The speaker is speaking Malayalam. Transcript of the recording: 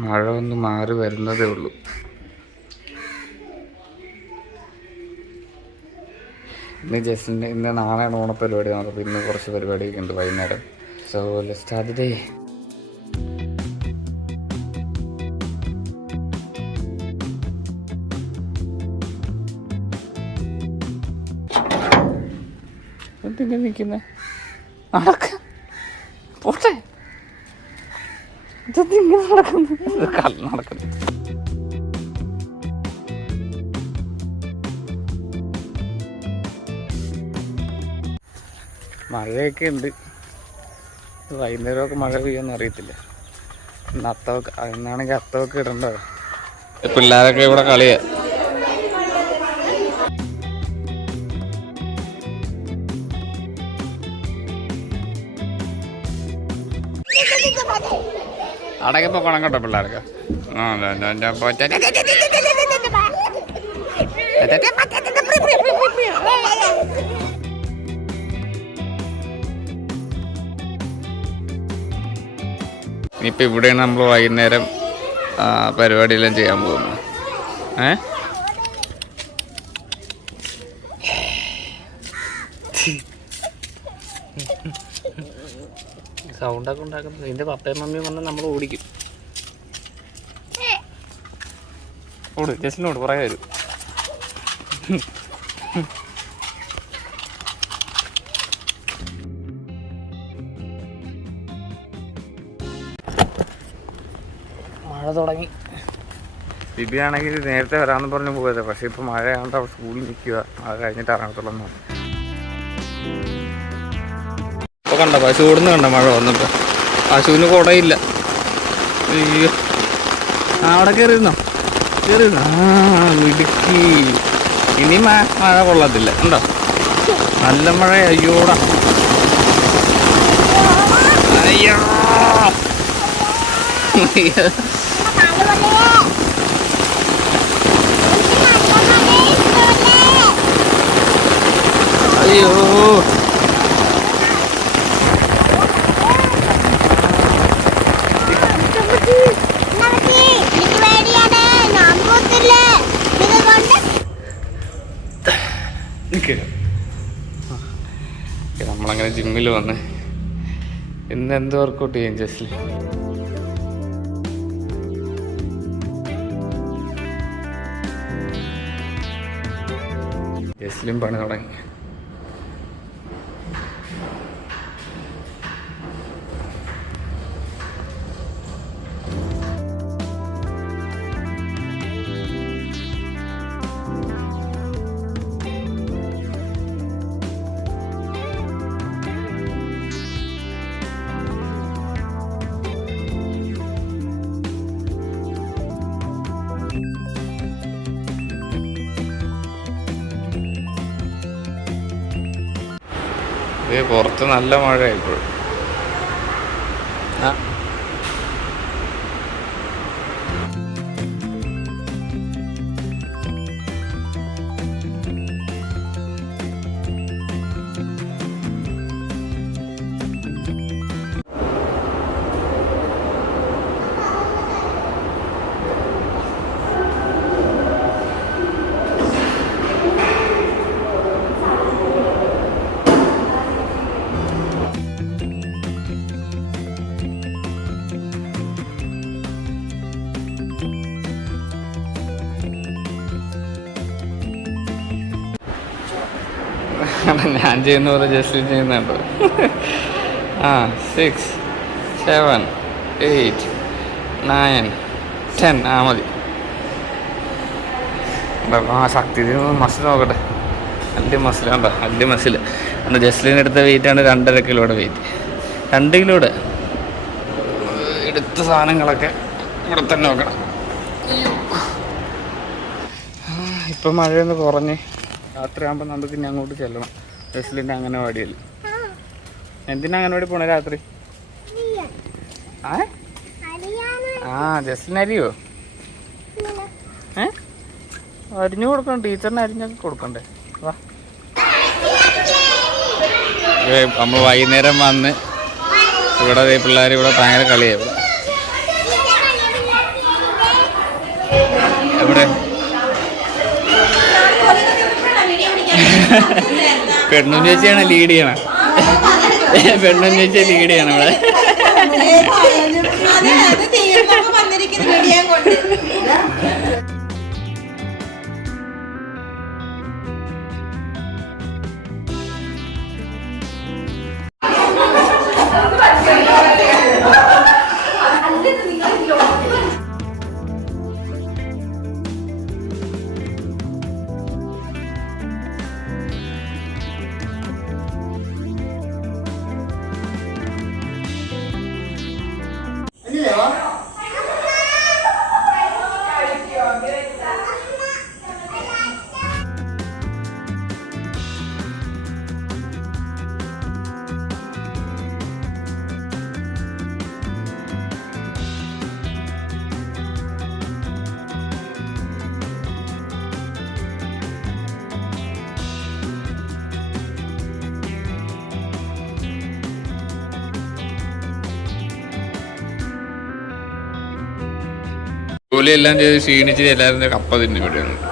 മഴ ഒന്ന് മാറി വരുന്നതേ ഉള്ളൂ. ഇന്ന് നാളെയാണ് ഓണപ്പരിപാടി. നമുക്ക് ഇന്ന് കുറച്ച് പരിപാടിയൊക്കെ ഉണ്ട് വൈകുന്നേരം. So let's start the day. എന്തിനാ നിൽക്കുന്നേ? നടക്ക പോട്ടെ. ഇങ്ങനെ നടക്കുന്നു. മഴയൊക്കെ ഉണ്ട്. വൈകുന്നേരമൊക്കെ മഴ പെയ്യുമെന്ന് അറിയത്തില്ല. ഇന്നാണെങ്കിൽ അത്തമൊക്കെ ഇടണ്ടോ. പിള്ളേരൊക്കെ ഇവിടെ കളിയാ. അടക്കപ്പോ കൊണം കേട്ടോ പിള്ളേർക്ക്. ഇനിയിപ്പോൾ ഇവിടെയാണ് നമ്മൾ വൈകുന്നേരം പരിപാടിയെല്ലാം ചെയ്യാൻ പോകുന്നത്. സൗണ്ടൊക്കെ ഉണ്ടാക്കുന്നത് നിന്റെ പപ്പയും മമ്മിയും വന്നാൽ നമ്മൾ ഓടിക്കും. ഓട് ജസ്റ്റിനോട് കുറേ വരും. മഴ തുടങ്ങി. ബിബിയാണെങ്കിൽ നേരത്തെ വരാമെന്ന് പറഞ്ഞ് പോയത്. പക്ഷേ ഇപ്പോൾ മഴയാണ്ട് അവിടെ സ്കൂളിൽ നിൽക്കുക. മഴ കഴിഞ്ഞിട്ട് ഇറങ്ങത്തുള്ളൂ. ഇപ്പോൾ കണ്ട പശു ഓടുന്ന കണ്ട മഴ വന്നപ്പോൾ. പശുവിന് കുടയില്ല. അയ്യോ, അവിടെ കയറിയിരുന്നോ? മിടുക്കി. ഇനി മഴ കൊള്ളത്തില്ല. ഉണ്ടോ? നല്ല മഴ. അയ്യോടാ. അയ്യോ അയ്യോ നമ്മളങ്ങനെ ജിമ്മിൽ വന്ന് ഇന്ന് എന്ത് വർക്കൗട്ട് ചെയ്യും ജസ്ലിം പണി തുടങ്ങി. പുറത്ത് നല്ല മഴയായിപ്പോഴും. ഞാൻ ചെയ്യുന്ന പോലെ ജസ്റ്റ് ചെയ്യുന്നുണ്ടോ? 6, 7, 8, 9, 10. മതി. ശക്തി മസിൽ നോക്കട്ടെ. വലിയ മസിലുണ്ടോ? വലിയ മസിൽ. അന്ന് ജസ്ലിന് എടുത്ത വെയിറ്റാണ് 2.5 കിലോയുടെ വെയിറ്റ്. 2 കിലോയുടെ എടുത്ത സാധനങ്ങളൊക്കെ ഇവിടെ തന്നെ നോക്കണം. ഇപ്പം മഴയൊന്ന് കുറഞ്ഞ് രാത്രിയാകുമ്പോൾ നമുക്ക് ഇനി അങ്ങോട്ട് ചെല്ലണം. ജസ്ലിൻ്റെ അംഗനവാടിയല്ലേ. എന്തിനാ അംഗനവാടി പോണേ രാത്രി? ജസ്ലിന് അരിയോ? അരിഞ്ഞു കൊടുക്കണം. ടീച്ചറിന് അരിഞ്ഞൊക്കെ കൊടുക്കണ്ടേ? വാ. നമ്മൾ വൈകുന്നേരം വന്ന് ഇവിടെ പിള്ളേർ ഇവിടെ ഭയങ്കര കളിയാണ്. ഇവിടെ ഇവിടെ പെണ്ണും ചേച്ചിയാണ് ലീഡ് ചെയ്യണം. പെണ്ണും ചേച്ചിയെ ലീഡ് ചെയ്യണം ഇവിടെ. ജോലിയെല്ലാം ചെയ്ത് ക്ഷീണിച്ച് എല്ലാവരും കപ്പ തിന്നു വിടുന്നു.